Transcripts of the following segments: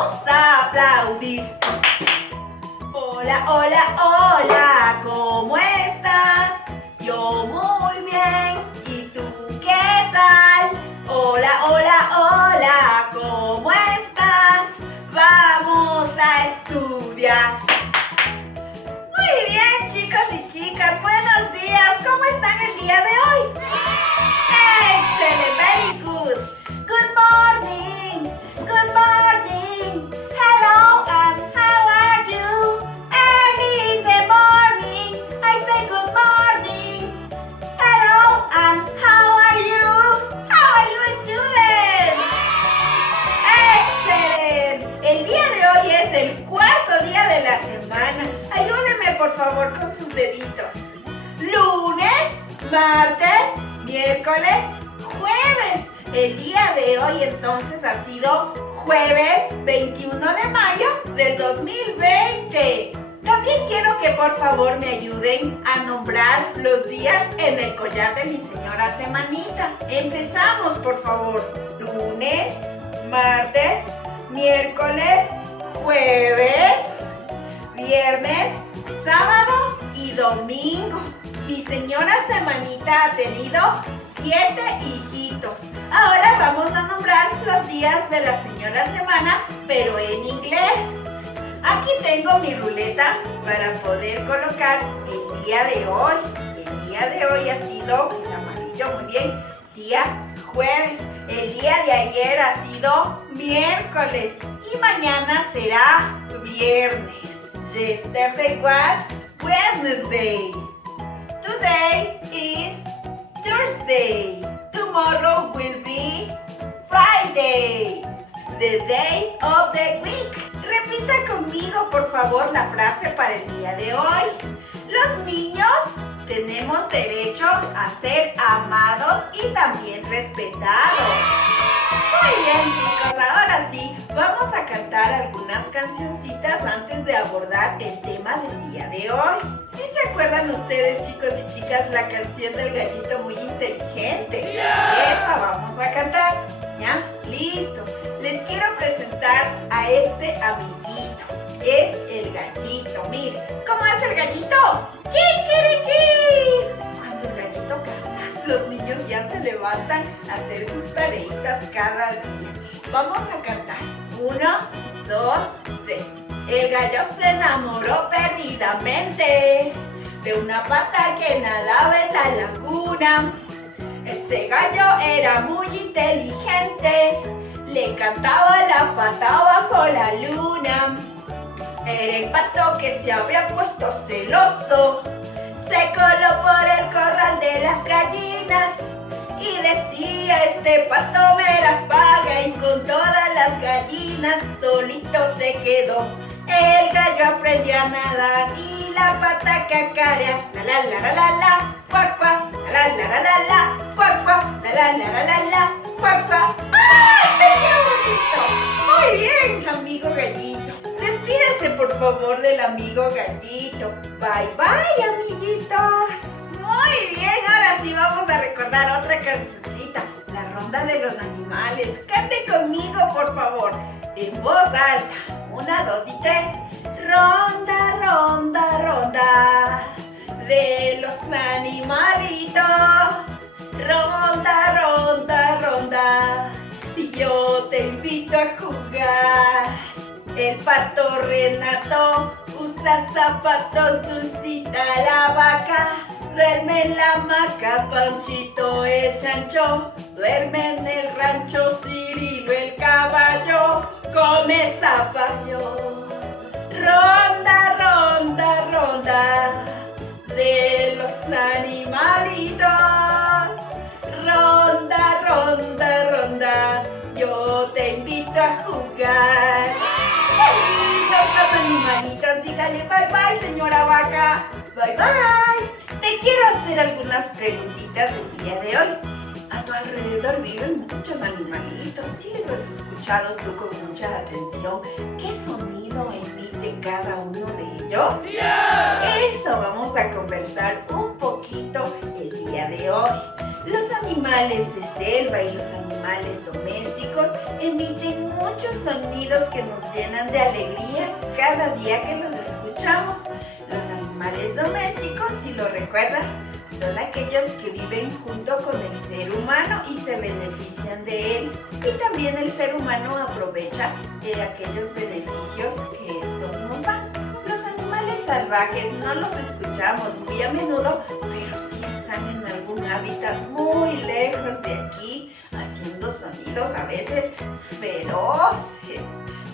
Vamos a aplaudir. Hola, hola, hola, ¿cómo estás? Yo muy bien, ¿y tú qué tal? Hola, hola, hola, ¿cómo estás? Vamos a estudiar. Muy bien, chicos y chicas, buenos días. ¿Cómo están el día de hoy? Excellent, very good. Good morning. Good morning. Hello, and how are you? Early in the morning, I say good morning. Hello, and how are you? How are you, students? Excellent. El día de hoy es el cuarto día de la semana. Ayúdenme, por favor, con sus deditos. Lunes, martes, miércoles, jueves. El día de hoy entonces ha sido jueves 21 de mayo del 2020. También quiero que por favor me ayuden a nombrar los días en el collar de mi señora Semanita. Empezamos, por favor. Lunes, martes, miércoles, jueves, viernes, sábado y domingo. Mi señora Semanita ha tenido 7 hijitos. Ahora vamos a nombrar los días de la señora Semana, pero en inglés. Aquí tengo mi ruleta para poder colocar el día de hoy. El día de hoy ha sido, el amarillo, muy bien, día jueves. El día de ayer ha sido miércoles y mañana será viernes. Yesterday was Wednesday. Today is Thursday. Tomorrow will be Friday. The days of the week. Repita conmigo, por favor, la frase para el día de hoy. Los niños tenemos derecho a ser amados y también respetados. Muy bien, chicos, ahora sí, vamos a cantar algunas cancioncitas antes de abordar el tema del día de hoy. ¿Sí se acuerdan ustedes, chicos y chicas, la canción del gallito muy inteligente? Esa vamos a cantar, ¿ya? Listo. Les quiero presentar a este amiguito. Es el gallito. Miren, ¿cómo es el gallito? ¡Kikiriki! Cuando el gallito canta, los niños ya se levantan a hacer sus tareitas cada día. Vamos a cantar. 1, 2, 3. El gallo se enamoró perdidamente de una pata que nadaba en la laguna. Ese gallo era muy inteligente, le cantaba la pata bajo la luna. Era el pato que se había puesto celoso, se coló por el corral de las gallinas y decía: este pato me las paga, y con todas las gallinas solito se quedó. El gallo aprendió a nadar y la pata cacarea, la la la la la la, cuac cuac, la la la la la, cuac cuac, la la la la la la, cuac cuac. ¡Ay, qué bonito! Muy bien, amigo gallito. Despídese por favor del amigo gallito. Bye bye, amiguitos. Muy bien, ahora sí vamos a recordar otra cancioncita, la ronda de los animales. Cante conmigo, por favor, en voz alta. 1, 2 y 3. Ronda, ronda, ronda de los animalitos. Ronda, ronda, ronda, yo te invito a jugar. El pato Renato usa zapatos, Dulcita la vaca duerme en la hamaca, Panchito el chancho duerme en el rancho, Cirilo el caballo come zapallo. Ronda, ronda, ronda de los animalitos. Ronda, ronda, ronda, yo te invito a jugar. ¡Qué lindos los animalitos! Dígale bye bye, señora vaca. Bye bye. Te quiero hacer algunas preguntitas el día de hoy. A tu alrededor viven muchos animalitos. ¿Sí les has escuchado tú con mucha atención qué sonido emite cada uno de ellos? Eso vamos a conversar un poquito el día de hoy. Los animales de selva y los animales domésticos emiten muy muchos sonidos que nos llenan de alegría cada día que los escuchamos. Los animales domésticos, si lo recuerdas, son aquellos que viven junto con el ser humano y se benefician de él. Y también el ser humano aprovecha de aquellos beneficios que estos nos dan. Los animales salvajes no los escuchamos muy a menudo, pero sí están en algún hábitat muy lejos de aquí, haciendo sonidos a veces feroces.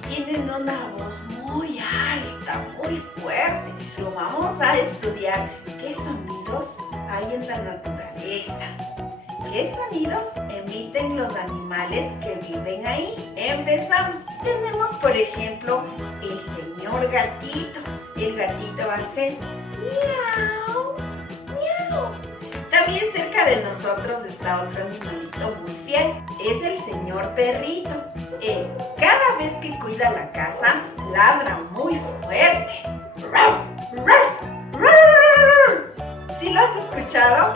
Tienen una voz muy alta, muy fuerte. Lo vamos a estudiar. ¿Qué sonidos hay en la naturaleza? ¿Qué sonidos emiten los animales que viven ahí? Empezamos. Tenemos, por ejemplo, el señor gatito. El gatito hace miau, miau. También cerca de nosotros está otro animalito muy fiel. Es el señor perrito. Él, cada vez que cuida la casa, ladra muy fuerte. ¿Sí lo has escuchado?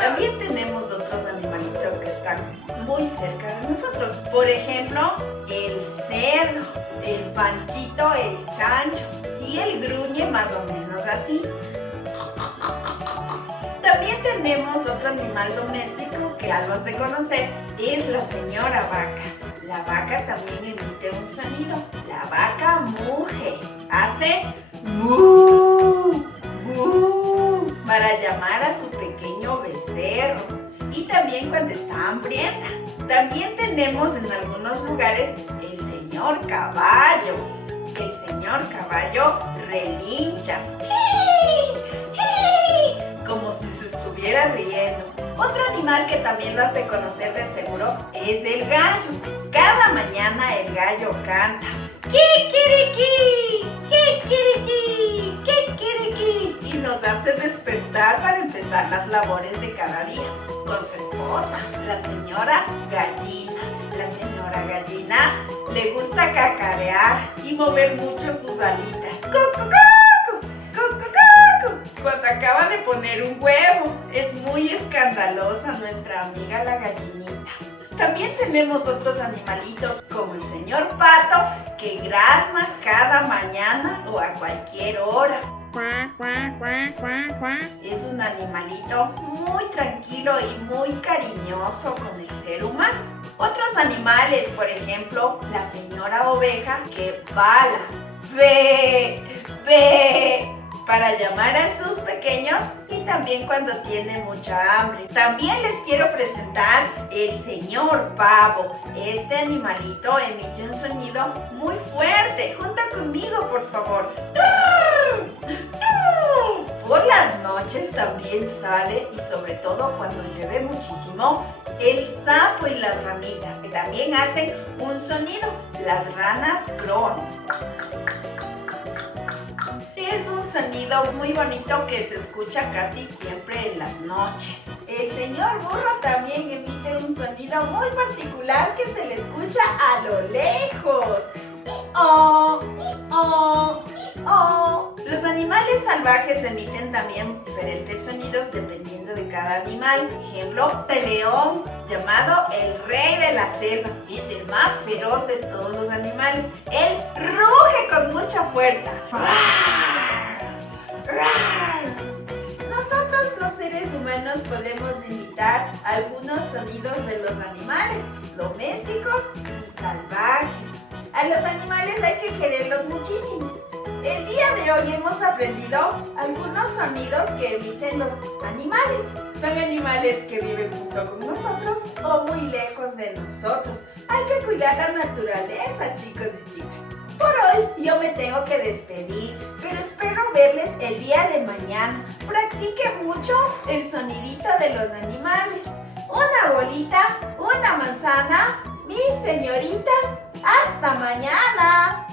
También tenemos otros animalitos que están muy cerca de nosotros. Por ejemplo, el cerdo, el panchito, el chancho y el gruñe, más o menos así. También tenemos otro animal doméstico que algo has de conocer, es la señora vaca. La vaca también emite un sonido. La vaca muge, hace mu, mu, para llamar a su pequeño becerro. Y también cuando está hambrienta. También tenemos en algunos lugares el señor caballo. El señor caballo relincha, como si se estuviera riendo. Otro animal que también lo has de conocer de seguro es el gallo. Cada mañana el gallo canta ¡Kikiriki! ¡Kikiriki! ¡Kikiriki! Y nos hace despertar para empezar las labores de cada día. Con su esposa, la señora gallina. La señora gallina le gusta cacarear y mover mucho sus alitas. ¡Cucu, cucu! ¡Cucu, cucu! Cuando acaba de poner un huevo. Es muy escandalosa nuestra amiga la gallinita. También tenemos otros animalitos como el señor pato que grazna cada mañana o a cualquier hora. Es un animalito muy tranquilo y muy cariñoso con el ser humano. Otros animales, por ejemplo, la señora oveja que bala, ve, ve, para llamar a sus pequeños y también cuando tiene mucha hambre. También les quiero presentar el señor pavo. Este animalito emite un sonido muy fuerte. Junta conmigo, por favor. Por las noches también sale, y sobre todo cuando llueve muchísimo, el sapo y las ranitas, que también hacen un sonido. Las ranas croan. Es un sonido muy bonito que se escucha casi siempre en las noches. El señor burro también emite un sonido muy particular que se le escucha a lo lejos. ¡I-oh! ¡I-oh! ¡I-oh! Los animales salvajes emiten también diferentes sonidos dependiendo de cada animal. Ejemplo, el león, llamado el rey de la selva. Es el más feroz de todos los animales. Él ruge con mucha fuerza. Nosotros los seres humanos podemos imitar algunos sonidos de los animales domésticos y salvajes. A los animales hay que quererlos muchísimo. El día de hoy hemos aprendido algunos sonidos que emiten los animales. Son animales que viven junto con nosotros o muy lejos de nosotros. Hay que cuidar la naturaleza, chicos y chicas. Por hoy yo me tengo que despedir, pero espero verles el día de mañana. Practique mucho el sonidito de los animales. Una bolita, una manzana, mi señorita. ¡Hasta mañana!